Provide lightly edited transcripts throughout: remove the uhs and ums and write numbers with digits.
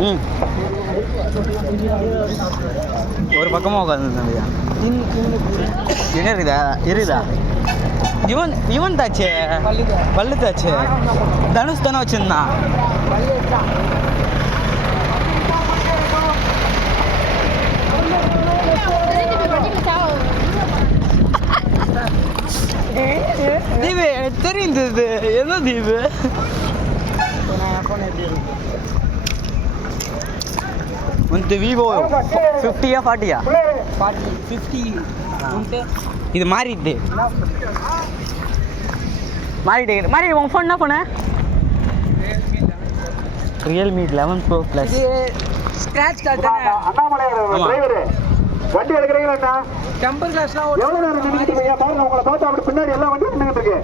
ம் ஒரு பக்கமாக உட்காந்துருந்தா என்ன இருக்குதா இவன் தாச்சு பல்லு தாச்சு தனுஷ் தானே வச்சிருந்தான். தீபு எனக்கு தெரியுது என்ன தீபு வந்து விவோ 50யா 40யா 50 இது மாறிட்டு மாறி உங்கள் ஃபோன் என்ன பண்ண Realme 11 Pro Plus scratch card தானே டிரைவர் வண்டி எடுக்கிறீங்களா டெம்பர் கிளாஸ்லாம் எவ்வளவு நேரம் நின்னுட்டீங்க பாருங்க உங்களை பார்த்தா அப்படி பின்னாடி எல்லா வண்டியும் நின்னுட்டு இருக்கு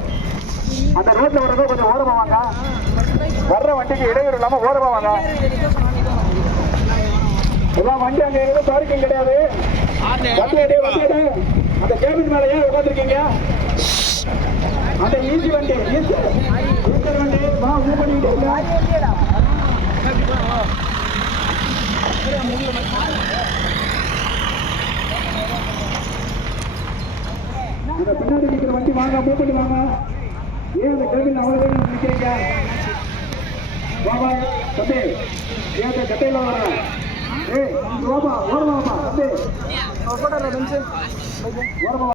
அந்த ரோட்ல வரதோ கொஞ்சம் ஓரமா வாங்க வர்ற வண்டிக்கு இடையூறு இல்லாம ஓரமா வாங்க எல்லாம் வண்டி அங்க எதுவும் பார்க்கிங் கிடையாது வண்டி அந்த கேபின் மேல ஏன் உட்காந்துருக்கீங்க அந்த ஈஸி வண்டி ஈஸ்டர் வண்டி வா மூவ் பண்ணிக்கிட்டு அந்த பின்னாடி நிற்கிற வண்டி வாங்க மூவ் பண்ணி வாங்க ஏன் அந்த கேபின் அவ்வளோ நிற்கிறீங்க வாபா தம்பி ஏன் அந்த கட்டையில் வர ஏய் வாபா ஓரமா தம்பி ஓரமா